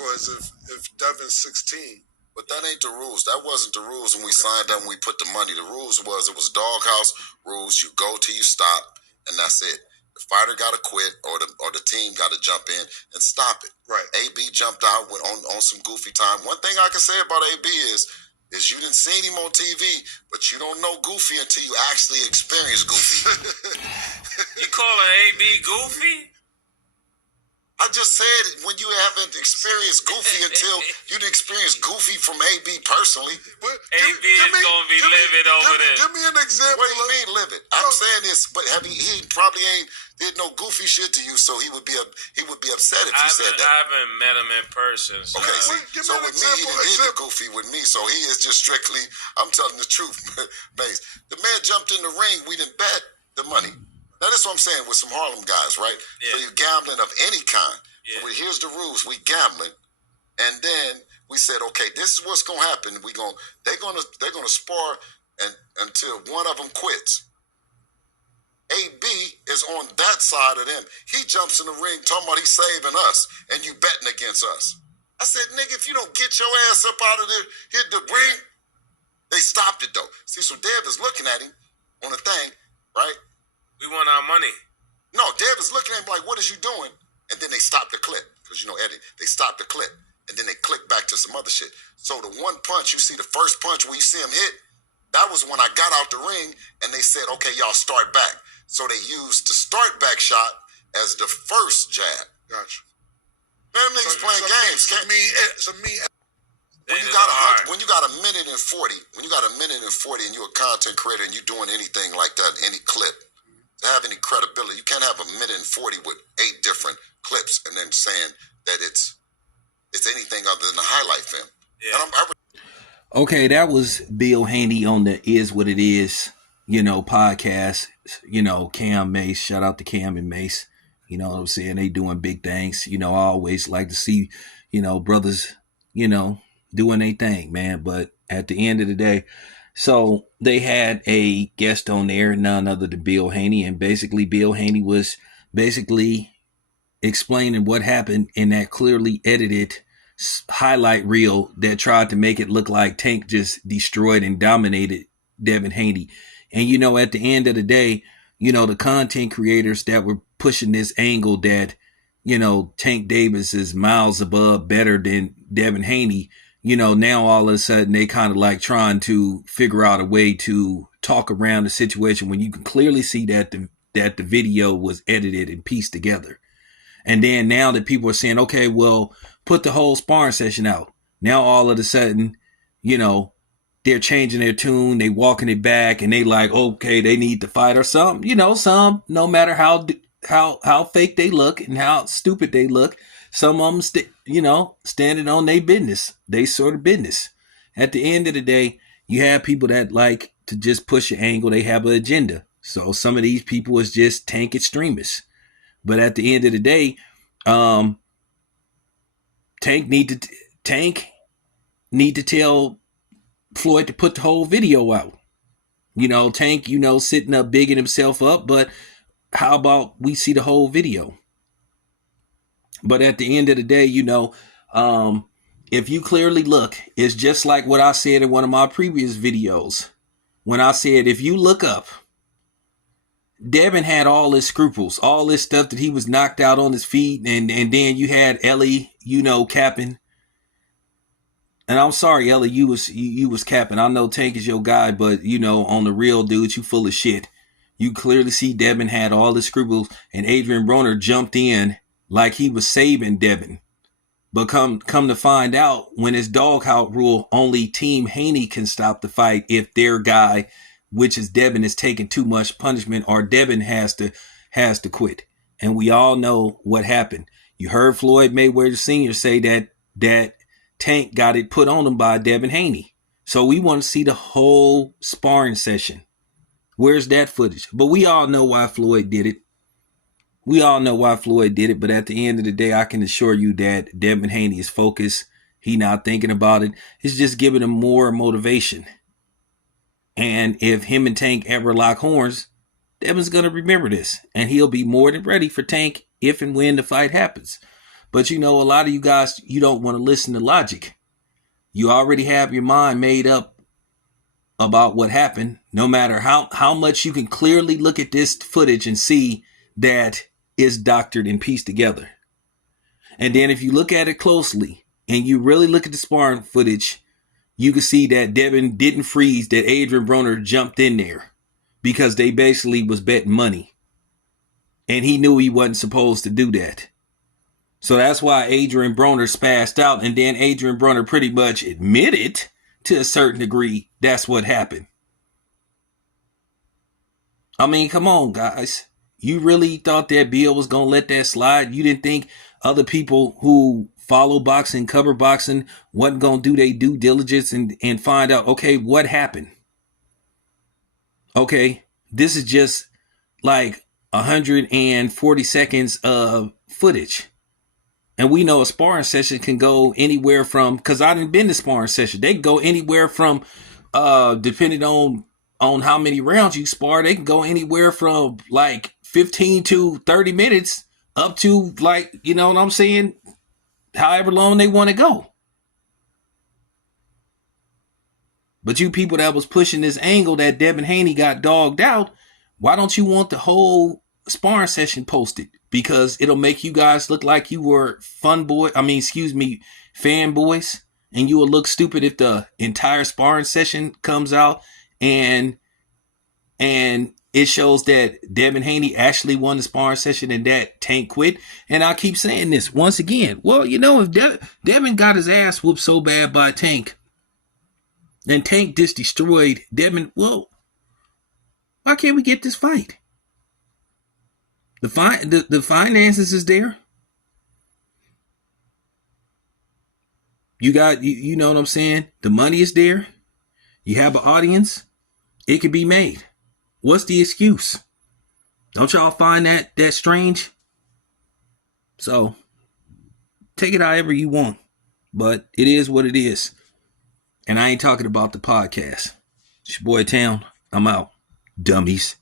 because if Devin's 16. But that ain't the rules. That wasn't the rules when we signed up and we put the money. The rules it was doghouse rules. You go till you stop, and that's it. The fighter got to quit, or the team got to jump in and stop it. Right. AB jumped out on some goofy time. One thing I can say about AB is you didn't see him on TV, but you don't know Goofy until you actually experience Goofy. You calling AB Goofy? I just said when you haven't experienced Goofy until you experience Goofy from AB personally. But AB is going to be livid over there. Give me an example. What do you mean livid? I'm saying this, but he probably did no Goofy shit to you, so he would be upset if you said that. I haven't met him in person. So. Okay, so with me, he did the Goofy with me, so he is just strictly, I'm telling the truth, Mase. The man jumped in the ring, we didn't bet the money. Now, that's what I'm saying with some Harlem guys, right? Yeah. So you're gambling of any kind. Yeah. So here's the rules. We gambling. And then we said, okay, this is what's going to happen. They're gonna spar until one of them quits. AB is on that side of them. He jumps in the ring talking about he's saving us, and you betting against us. I said, nigga, if you don't get your ass up out of there, hit the ring. They stopped it, though. See, so Dev is looking at him on the thing, right? We want our money. No, Dev is looking at him like, what is you doing? And then they stop the clip. Because, Eddie, they stop the clip. And then they click back to some other shit. So the one punch, you see the first punch where you see him hit, that was when I got out the ring and they said, okay, y'all start back. So they used the start back shot as the first jab. Gotcha. Man, them niggas playing games. When you got a minute and 40, and you're a content creator and you're doing anything like that, any clip, to have any credibility, you can't have a minute and 40 with 8 different clips and then saying that it's anything other than a highlight film. Yeah. Okay, that was Bill Haney on the Is What It Is, podcast. Cam, Mase, shout out to Cam and Mase. You know what I'm saying? They doing big things. I always like to see, brothers, doing their thing, man. But at the end of the day, so they had a guest on there, none other than Bill Haney. And basically, Bill Haney was explaining what happened in that clearly edited highlight reel that tried to make it look like Tank just destroyed and dominated Devin Haney. And, at the end of the day, the content creators that were pushing this angle that, Tank Davis is miles above better than Devin Haney, now all of a sudden they kind of like trying to figure out a way to talk around the situation when you can clearly see that the video was edited and pieced together. And then now that people are saying, okay, well, put the whole sparring session out. Now all of a sudden, they're changing their tune, they walking it back, and they like, okay, they need to fight or something. Some, no matter how fake they look and how stupid they look, some of them, standing on their business, they sort of business. At the end of the day, you have people that like to just push an angle. They have an agenda. So some of these people is just Tank extremists. But at the end of the day, Tank need to tell Floyd to put the whole video out. Tank, sitting up, bigging himself up, but how about we see the whole video? But at the end of the day, if you clearly look, it's just like what I said in one of my previous videos. When I said, if you look up, Devin had all his scruples, all this stuff that he was knocked out on his feet. And then you had Ellie, capping. And I'm sorry, Ellie, you was capping. I know Tank is your guy, but on the real, dude, you full of shit. You clearly see Devin had all the scruples, and Adrien Broner jumped in like he was saving Devin. But come to find out, when it's doghouse rule, only Team Haney can stop the fight if their guy, which is Devin, is taking too much punishment, or Devin has to quit. And we all know what happened. You heard Floyd Mayweather Sr. say that Tank got it put on him by Devin Haney. So we want to see the whole sparring session. Where's that footage? But we all know why Floyd did it. But at the end of the day, I can assure you that Devin Haney is focused. He not thinking about it. It's just giving him more motivation. And if him and Tank ever lock horns, Devin's going to remember this. And he'll be more than ready for Tank if and when the fight happens. But a lot of you guys, you don't want to listen to logic. You already have your mind made up about what happened, no matter how much you can clearly look at this footage and see that it's doctored and pieced together. And then if you look at it closely and you really look at the sparring footage, you can see that Devin didn't freeze, that Adrien Broner jumped in there because they basically was betting money. And he knew he wasn't supposed to do that. So that's why Adrien Broner spazzed out. And then Adrien Broner pretty much admitted to a certain degree that's what happened. I mean, come on, guys. You really thought that Bill was going to let that slide? You didn't think other people who follow boxing, cover boxing, wasn't going to do their due diligence and find out, okay, what happened? Okay, this is just like 140 seconds of footage. And we know a sparring session can go anywhere from, because I didn't been to sparring session, they can go anywhere from, depending on how many rounds you spar, they can go anywhere from like 15 to 30 minutes up to like, you know what I'm saying, however long they want to go. But you people that was pushing this angle that Devin Haney got dogged out, why don't you want the whole sparring session posted? Because it'll make you guys look like you were fanboys, and you will look stupid if the entire sparring session comes out and it shows that Devin Haney actually won the sparring session and that Tank quit. And I keep saying this once again. Well, if Devin got his ass whooped so bad by Tank, and Tank just destroyed Devin, well, why can't we get this fight? The finances is there. You got, you know what I'm saying? The money is there. You have an audience. It can be made. What's the excuse? Don't y'all find that strange? So, take it however you want. But it is what it is. And I ain't talking about the podcast. It's your boy Town. I'm out. Dummies.